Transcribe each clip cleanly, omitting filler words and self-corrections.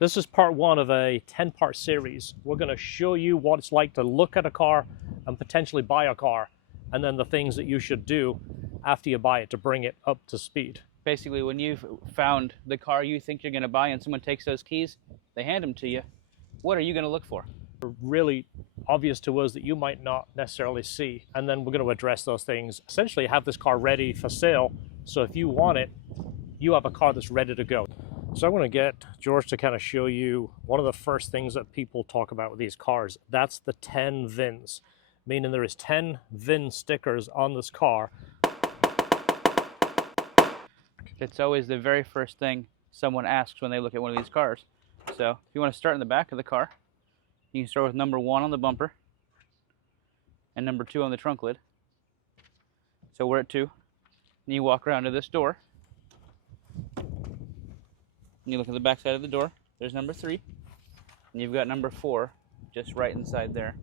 This is part one of a 10-part series. We're going to show you what it's like to look at a car and potentially buy a car, and then the things that you should do after you buy it to bring it up to speed. Basically, when you've found the car you think you're going to buy and someone takes those keys, they hand them to you, what are you going to look for? Really obvious to us that you might not necessarily see, and then we're going to address those things. Essentially have this car ready for sale, so if you want it, you have a car that's ready to go. So I'm going to get George to kind of show you one of the first things that people talk about with these cars. That's the 10 VINs, meaning there is 10 VIN stickers on this car. It's always the very first thing someone asks when they look at one of these cars. So if you want to start in the back of the car, you can start with number 1 on the bumper and number 2 on the trunk lid. So we're at 2. And you walk around to this door. And you look at the back side of the door. There's number 3. And you've got number 4 just right inside there.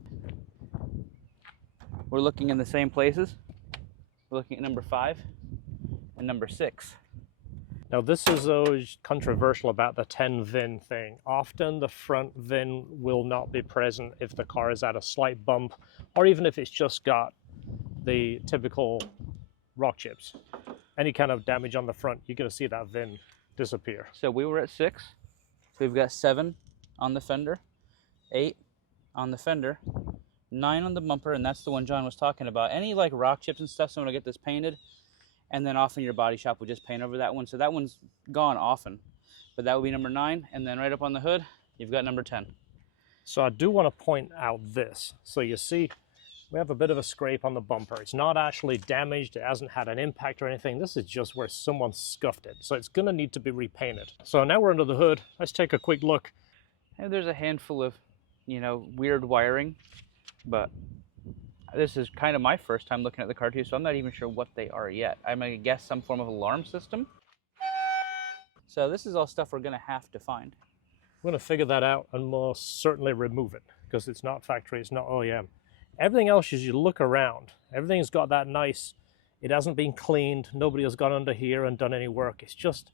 We're looking in the same places. We're looking at number 5 and number 6. Now this is always controversial about the 10 VIN thing. Often the front VIN will not be present if the car is at a slight bump, or even if it's just got the typical rock chips. Any kind of damage on the front, you're going to see that VIN disappear. So we were at 6. We've got 7 on the fender, 8 on the fender, 9 on the bumper, and that's the one John was talking about. Any like rock chips and stuff, someone will get this painted, and then often your body shop will just paint over that one. So that one's gone often, but that would be number 9. And then right up on the hood, you've got number 10. So I do want to point out this. So you see, we have a bit of a scrape on the bumper. It's not actually damaged. It hasn't had an impact or anything. This is just where someone scuffed it. So it's going to need to be repainted. So now we're under the hood. Let's take a quick look. And there's a handful of, weird wiring, but this is kind of my first time looking at the car too, so I'm not even sure what they are yet. I'm going to guess some form of alarm system. So this is all stuff we're going to have to find. We're going to figure that out and most certainly remove it, because it's not factory, it's not OEM. Everything else, as you look around, everything's got that nice, it hasn't been cleaned, nobody has gone under here and done any work. It's just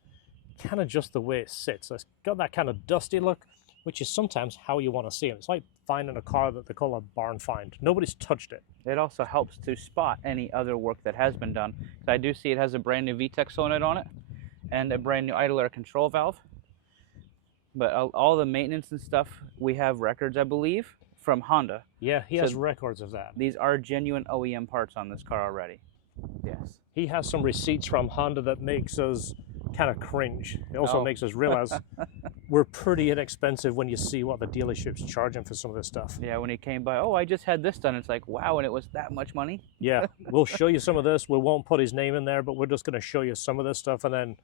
kind of just the way it sits. So it's got that kind of dusty look, which is sometimes how you want to see it. It's like finding a car that they call a barn find. Nobody's touched it. It also helps to spot any other work that has been done. I do see it has a brand new VTEC solenoid on it and a brand new idle air control valve. But all the maintenance and stuff, we have records, I believe, from Honda. Yeah, he has records of that. These are genuine OEM parts on this car already. Yes. He has some receipts from Honda that makes us kind of cringe. It also makes us realize we're pretty inexpensive when you see what the dealership's charging for some of this stuff. Yeah, when he came by, oh, I just had this done. It's like, wow, and it was that much money? Yeah, we'll show you some of this. We won't put his name in there, but we're just going to show you some of this stuff and then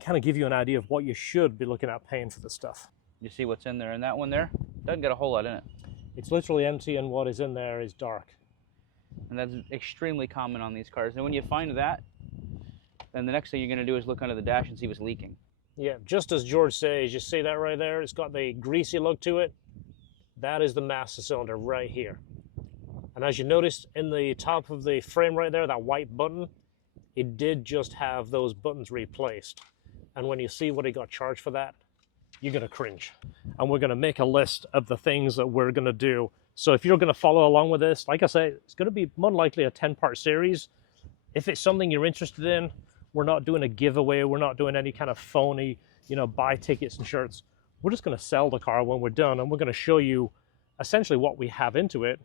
kind of give you an idea of what you should be looking at paying for this stuff. You see what's in there, and that one there doesn't get a whole lot in it. It's literally empty, and what is in there is dark. And that's extremely common on these cars. And when you find that, then the next thing you're going to do is look under the dash and see what's leaking. Yeah, just as George says, you see that right there? It's got the greasy look to it. That is the master cylinder right here. And as you notice in the top of the frame right there, that white button, it did just have those buttons replaced. And when you see what he got charged for that, you're going to cringe. And we're going to make a list of the things that we're going to do. So if you're going to follow along with this, like I say, it's going to be more likely a 10-part series. If it's something you're interested in, we're not doing a giveaway. We're not doing any kind of phony, buy tickets and shirts. We're just going to sell the car when we're done, and we're going to show you essentially what we have into it,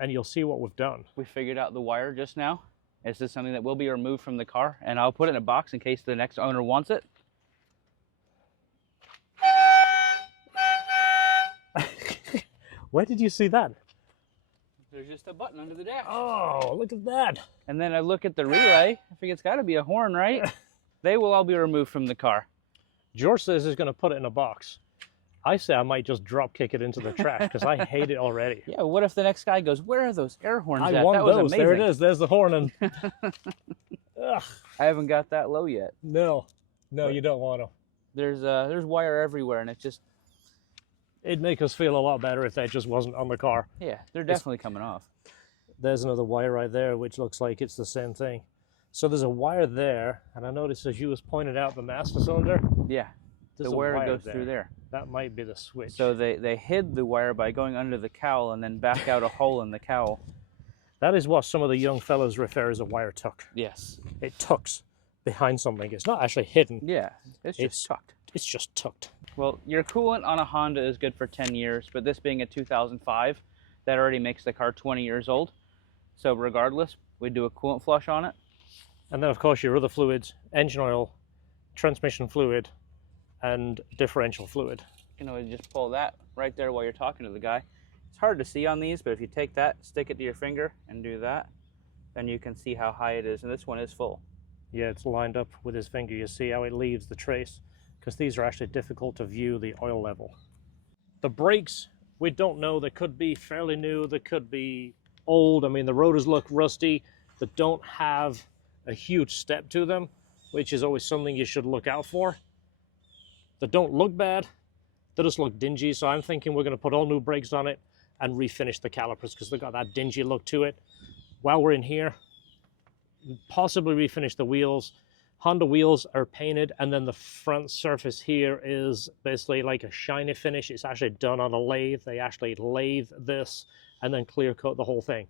and you'll see what we've done. We figured out the wire just now. Is this something that will be removed from the car? And I'll put it in a box in case the next owner wants it. Where did you see that? There's just a button under the dash. Oh, look at that. And then I look at the relay. I think it's got to be a horn, right? They will all be removed from the car. George says he's going to put it in a box. I say I might just drop kick it into the trash because I hate it already. Yeah, what if the next guy goes, where are those air horns at? I want that was those. amazing. There it is. There's the horn. And I haven't got that low yet. No, you don't want to. There's wire everywhere, and it's just... It'd make us feel a lot better if that just wasn't on the car. Yeah, they're definitely coming off. There's another wire right there, which looks like it's the same thing. So there's a wire there, and I noticed as you was pointed out the master cylinder. Yeah. There's The a wire wire goes through there. That might be the switch. So they hid the wire by going under the cowl and then back out a hole in the cowl. That is what some of the young fellows refer as a wire tuck. Yes. It tucks behind something. It's not actually hidden. Yeah, it's just tucked. It's just tucked. Well, your coolant on a Honda is good for 10 years, but this being a 2005, that already makes the car 20 years old. So regardless, we do a coolant flush on it. And then, of course, your other fluids, engine oil, transmission fluid, and differential fluid. You can always just pull that right there while you're talking to the guy. It's hard to see on these, but if you take that, stick it to your finger, and do that, then you can see how high it is. And this one is full. Yeah, it's lined up with his finger. You see how it leaves the trace, because these are actually difficult to view the oil level. The brakes, we don't know. They could be fairly new. They could be old. I mean, the rotors look rusty. They don't have a huge step to them, which is always something you should look out for. They don't look bad. They just look dingy. So I'm thinking we're going to put all new brakes on it and refinish the calipers because they've got that dingy look to it. While we're in here, possibly refinish the wheels. Honda wheels are painted, and then the front surface here is basically like a shiny finish. It's actually done on a lathe. They actually lathe this and then clear coat the whole thing.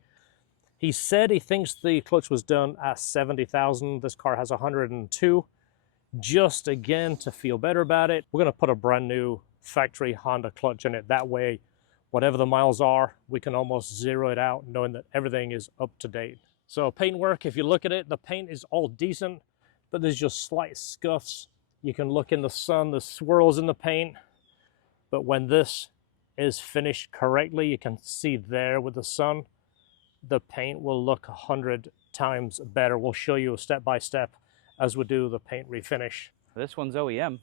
He said he thinks the clutch was done at 70,000. This car has 102. Just again to feel better about it, we're going to put a brand new factory Honda clutch in it. That way, whatever the miles are, we can almost zero it out knowing that everything is up to date. So paint work, if you look at it, the paint is all decent, but there's just slight scuffs. You can look in the sun, the swirls in the paint. But when this is finished correctly, you can see there with the sun, the paint will look 100 times better. We'll show you step by step as we do the paint refinish. This one's OEM.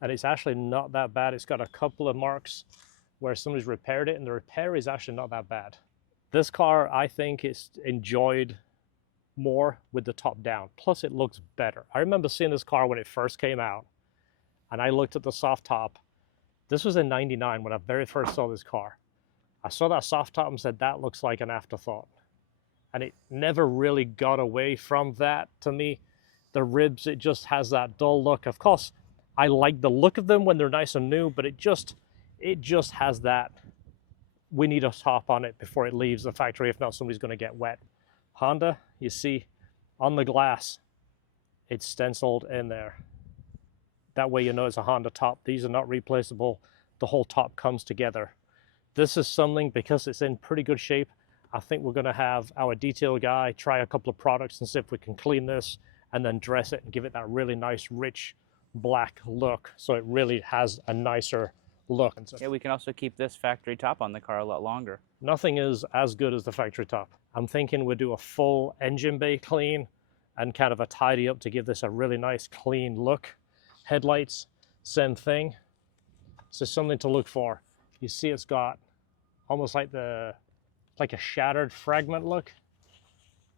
And it's actually not that bad. It's got a couple of marks where somebody's repaired it, and the repair is actually not that bad. This car, I think, is enjoyed more with the top down. Plus, it looks better. I remember seeing this car when it first came out, and I looked at the soft top. This was in '99 when I very first saw this car. I saw that soft top and said, that looks like an afterthought. And it never really got away from that to me. The ribs, it just has that dull look. Of course, I like the look of them when they're nice and new, but it just has that, we need a top on it before it leaves the factory. If not, somebody's going to get wet. Honda, you see on the glass, it's stenciled in there. That way you know it's a Honda top. These are not replaceable. The whole top comes together. This is something, because it's in pretty good shape, I think we're going to have our detail guy try a couple of products and see if we can clean this and then dress it and give it that really nice, rich black look, so it really has a nicer look. Yeah, we can also keep this factory top on the car a lot longer. Nothing is as good as the factory top. I'm thinking we'll do a full engine bay clean and kind of a tidy up to give this a really nice clean look. Headlights, same thing. So something to look for. You see it's got almost like a shattered fragment look.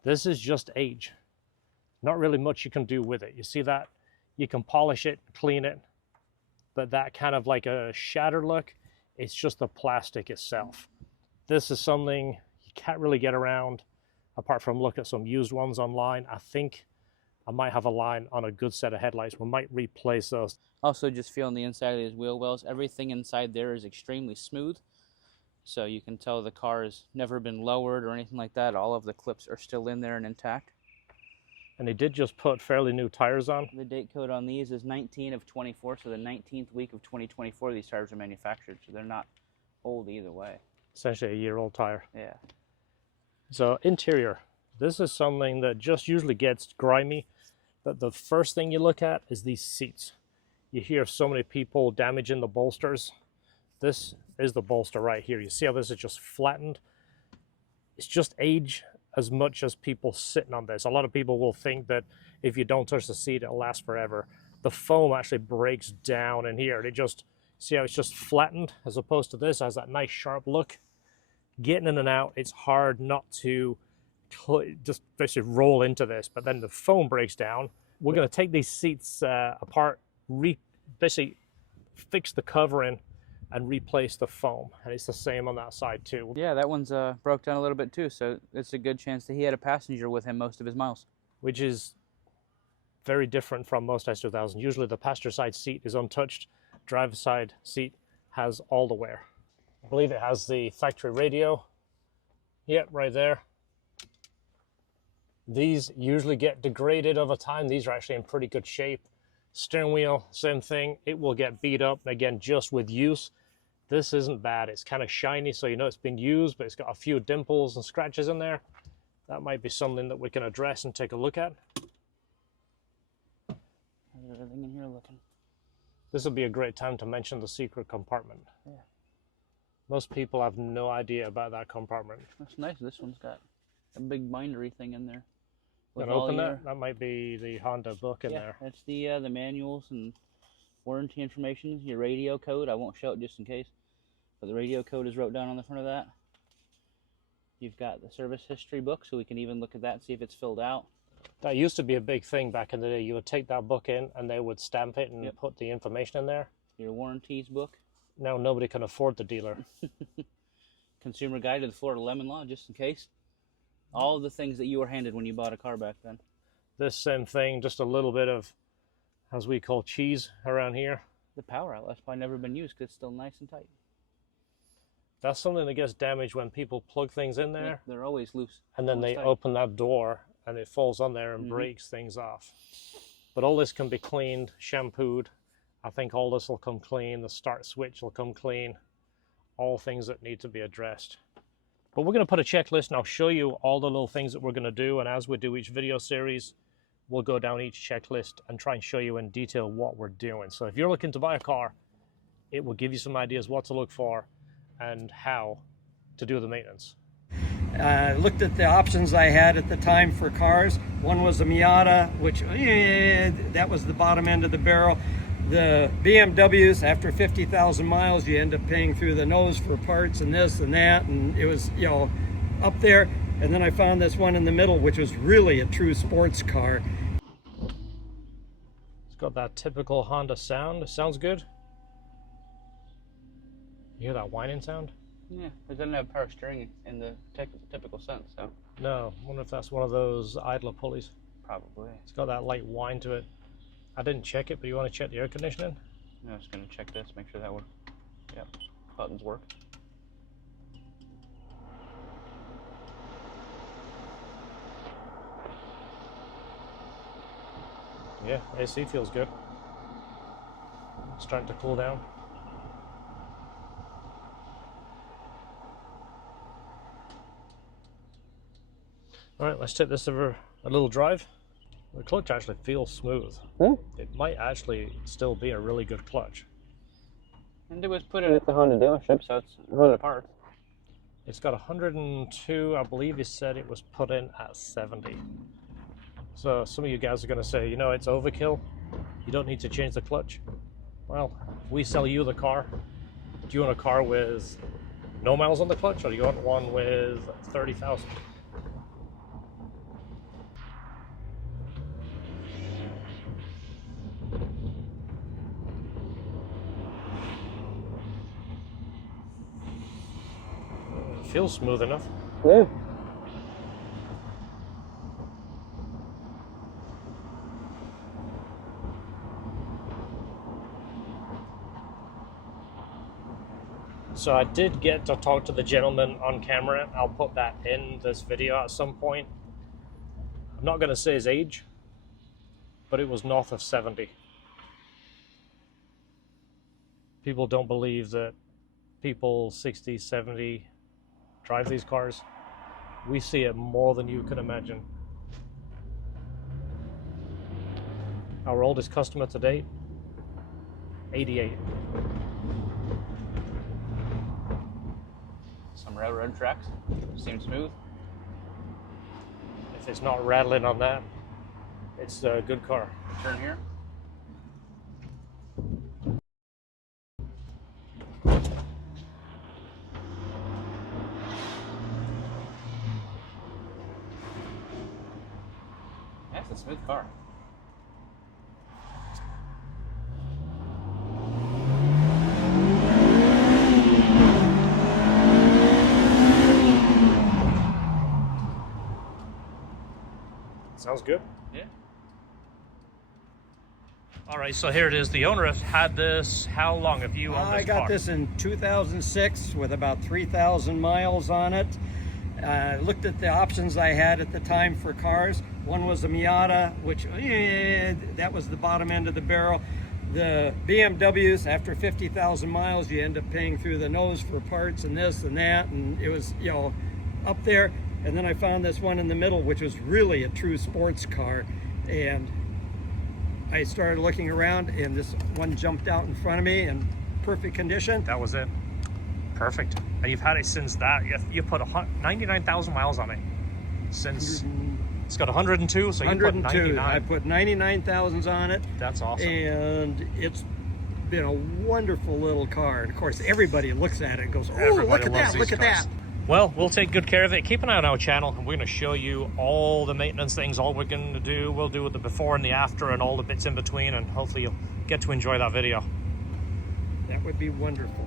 This is just age. Not really much you can do with it. You see that? You can polish it, clean it, but that kind of like a shattered look, it's just the plastic itself. This is something you can't really get around apart from look at some used ones online. I think I might have a line on a good set of headlights. We might replace those. Also, just feeling the inside of these wheel wells, everything inside there is extremely smooth. So you can tell the car has never been lowered or anything like that. All of the clips are still in there and intact. And they did just put fairly new tires on. The date code on these is 19 of 24, so the 19th week of 2024 these tires are manufactured, so they're not old either way. Essentially a year-old tire. Yeah. So interior, this is something that just usually gets grimy, but the first thing you look at is these seats. You hear so many people damaging the bolsters. This is the bolster right here. You see how this is just flattened? It's just age as much as people sitting on this. A lot of people will think that if you don't touch the seat, it'll last forever. The foam actually breaks down in here. It just, see how it's just flattened as opposed to this has that nice sharp look. Getting in and out, it's hard not to just basically roll into this, but then the foam breaks down. We're going to take these seats apart, basically fix the covering and replace the foam, and it's the same on that side too. Yeah, that one's broke down a little bit too, so it's a good chance that he had a passenger with him most of his miles. Which is very different from most S2000. Usually the passenger side seat is untouched. Driver side seat has all the wear. I believe it has the factory radio. Yep, right there. These usually get degraded over time. These are actually in pretty good shape. Steering wheel, same thing. It will get beat up, again, just with use. This isn't bad. It's kind of shiny, so you know it's been used, but it's got a few dimples and scratches in there. That might be something that we can address and take a look at. How's everything in here looking? This will be a great time to mention the secret compartment. Yeah. Most people have no idea about that compartment. That's nice. This one's got a big bindery thing in there. Can I open that? That might be the Honda book in there. That's the manuals and warranty information, your radio code. I won't show it just in case, but the radio code is wrote down on the front of that. You've got the service history book, so we can even look at that and see if it's filled out. That used to be a big thing back in the day. You would take that book in and they would stamp it and put the information in there. Your warranties book. Now nobody can afford the dealer. Consumer guide to the Florida lemon law, just in case. All of the things that you were handed when you bought a car back then. This same thing, just a little bit of, as we call, cheese around here. The power outlet's probably never been used because it's still nice and tight. That's something that gets damaged when people plug things in there. Yeah, they're always loose. And then they open that door and it falls on there and breaks things off. But all this can be cleaned, shampooed. I think all this will come clean. The start switch will come clean. All things that need to be addressed. But we're going to put a checklist and I'll show you all the little things that we're going to do. And as we do each video series, we'll go down each checklist and try and show you in detail what we're doing. So if you're looking to buy a car, it will give you some ideas what to look for and how to do the maintenance. Looked at the options I had at the time for cars. One was a Miata, which that was the bottom end of the barrel. The BMWs, after 50,000 miles, you end up paying through the nose for parts and this and that, and it was, you know, up there. And then I found this one in the middle, which was really a true sports car. It's got that typical Honda sound. It sounds good. You hear that whining sound? Yeah, it doesn't have power steering in the typical sense, so. No, I wonder if that's one of those idler pulleys. Probably. It's got that light whine to it. I didn't check it, but you want to check the air conditioning? I'm just going to check this, make sure that works. Yep, buttons work. Yeah, AC feels good. It's starting to cool down. All right, let's take this over a little drive. The clutch actually feels smooth. It might actually still be a really good clutch. And it was put in at the Honda dealership, so it's Honda parts. It's got 102, I believe you said it was put in at 70. So some of you guys are going to say, you know, it's overkill. You don't need to change the clutch. Well, if we sell you the car, do you want a car with no miles on the clutch, or do you want one with 30,000? Feels smooth enough. Yeah. So I did get to talk to the gentleman on camera. I'll put that in this video at some point. I'm not going to say his age, but it was north of 70. People don't believe that people 60, 70 drive these cars. We see it more than you can imagine. Our oldest customer to date, 88. Some railroad tracks. Seems smooth. If it's not rattling on that, it's a good car. Turn here. That's a smooth car. Sounds good. Yeah. All right, so here it is. The owner has had this. How long have you owned this I got car? this in 2006 with about 3,000 miles on it. Looked at the options I had at the time for cars. One was a Miata, which that was the bottom end of the barrel. The BMWs, after 50,000 miles, you end up paying through the nose for parts and this and that, and it was, you know, up there. And then I found this one in the middle, which was really a true sports car. And I started looking around, and this one jumped out in front of me in perfect condition. That was it. Perfect. And you've had it since that. You put 99,000 miles on it. Since it's got 102, so you put 99. I put 99,000 on it. That's awesome. And it's been a wonderful little car. And of course, everybody looks at it and goes, "Oh, Everybody look at loves that! Look these at cars. that!" Well, we'll take good care of it. Keep an eye on our channel, and we're going to show you all the maintenance things, all we're going to do. We'll do the before and the after and all the bits in between, and hopefully you'll get to enjoy that video. That would be wonderful.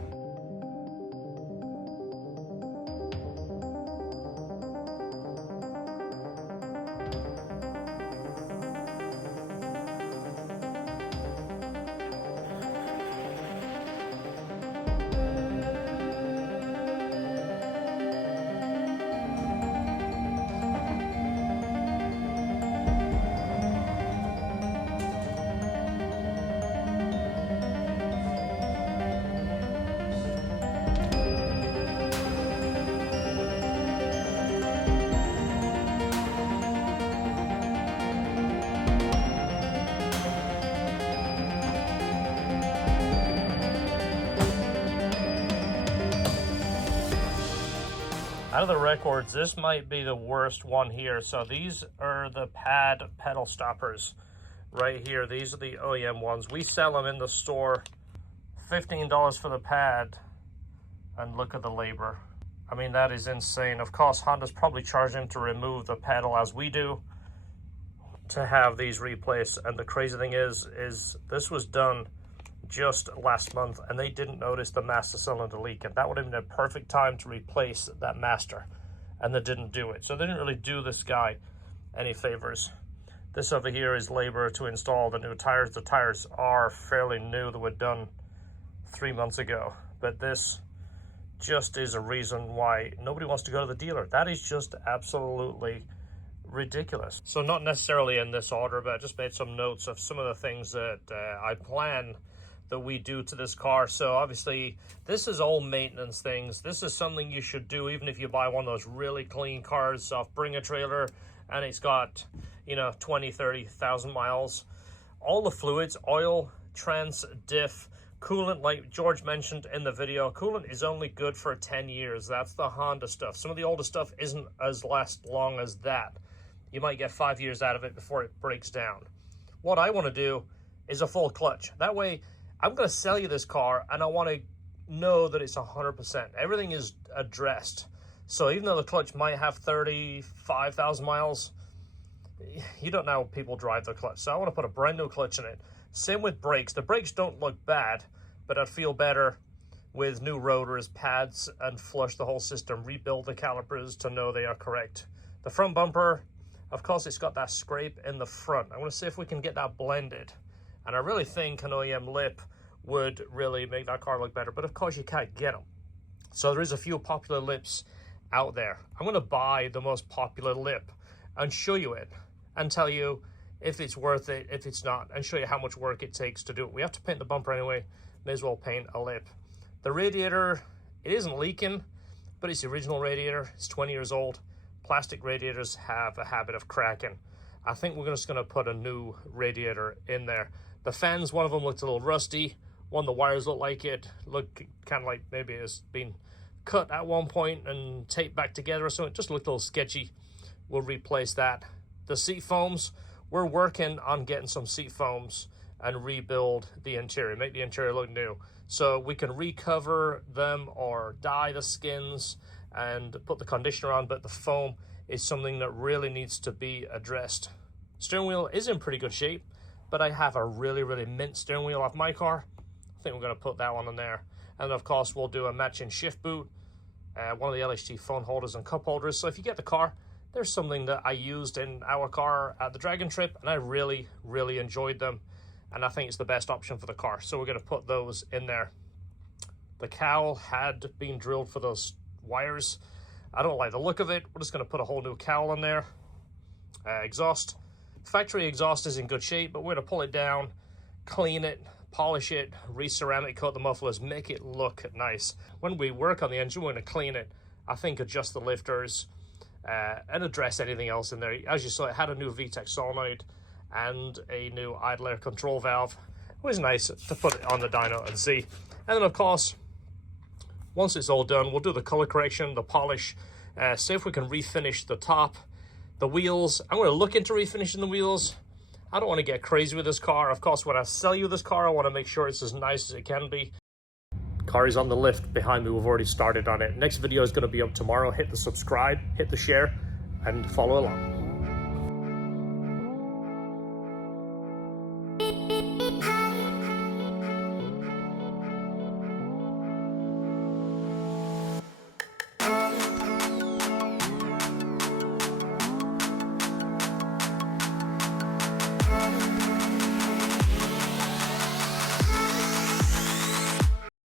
Out of the records, this might be the worst one here. So these are the pad pedal stoppers right here. These are the OEM ones. We sell them in the store, $15 for the pad, and look at the labor. I mean, that is insane. Of course, Honda's probably charging to remove the pedal as we do to have these replaced. And the crazy thing is this was done just last month, and they didn't notice the master cylinder leak, and that would have been a perfect time to replace that master, and they didn't do it. So they didn't really do this guy any favors. This over here is labor to install the new tires. The tires are fairly new. They were done 3 months ago, but this just is a reason why nobody wants to go to the dealer. That is just absolutely ridiculous. So not necessarily in this order, but I just made some notes of some of the things that I plan that we do to this car. So obviously this is all maintenance things. This is something you should do even if you buy one of those really clean cars off Bring a Trailer and it's got, you know, 20, 30,000 miles. All the fluids, oil, trans, diff, coolant, like George mentioned in the video, coolant is only good for 10 years. That's the Honda stuff. Some of the older stuff isn't as long as that. You might get 5 years out of it before it breaks down. What I want to do is a full clutch. That way I'm going to sell you this car and I want to know that it's 100%. Everything is addressed. So even though the clutch might have 35,000 miles, you don't know how people drive the clutch. So I want to put a brand new clutch in it. Same with brakes. The brakes don't look bad, but I'd feel better with new rotors, pads, and flush the whole system. Rebuild the calipers to know they are correct. The front bumper, of course, it's got that scrape in the front. I want to see if we can get that blended. And I really think an OEM lip would really make that car look better. But of course, you can't get them. So there is a few popular lips out there. I'm going to buy the most popular lip and show you it and tell you if it's worth it, if it's not, and show you how much work it takes to do it. We have to paint the bumper anyway. May as well paint a lip. The radiator, it isn't leaking, but it's the original radiator. It's 20 years old. Plastic radiators have a habit of cracking. I think we're just going to put a new radiator in there. The fans, one of them looked a little rusty. One of the wires looked like it looked kind of like maybe it's been cut at one point and taped back together or something. It just looked a little sketchy. We'll replace that. The seat foams, we're working on getting some seat foams and rebuild the interior, make the interior look new. So we can recover them or dye the skins and put the conditioner on, but the foam is something that really needs to be addressed. Steering wheel is in pretty good shape, but I have a really mint steering wheel off my car. I think we're going to put that one in there. And of course, we'll do a matching shift boot, one of the LHT phone holders and cup holders. So if you get the car, there's something that I used in our car at the Dragon trip, and I really enjoyed them. and I think it's the best option for the car. So we're going to put those in there. The cowl had been drilled for those wires. I don't like the look of it. We're just going to put a whole new cowl in there. Exhaust. Factory exhaust is in good shape, but we're going to pull it down, clean it, polish it, re-ceramic coat the mufflers, make it look nice. When we work on the engine, we're going to clean it. I think adjust the lifters and address anything else in there. As you saw, it had a new VTEC solenoid and a new idle air control valve. It was nice to put it on the dyno and see. And then, of course, once it's all done, we'll do the color correction, the polish, see if we can refinish the top, the wheels. I'm going to look into refinishing the wheels. I don't want to get crazy with this car. Of course, when I sell you this car, I want to make sure it's as nice as it can be. Car is on the lift behind me. We've already started on it. Next video is going to be up tomorrow. Hit the subscribe, hit the share, and follow along.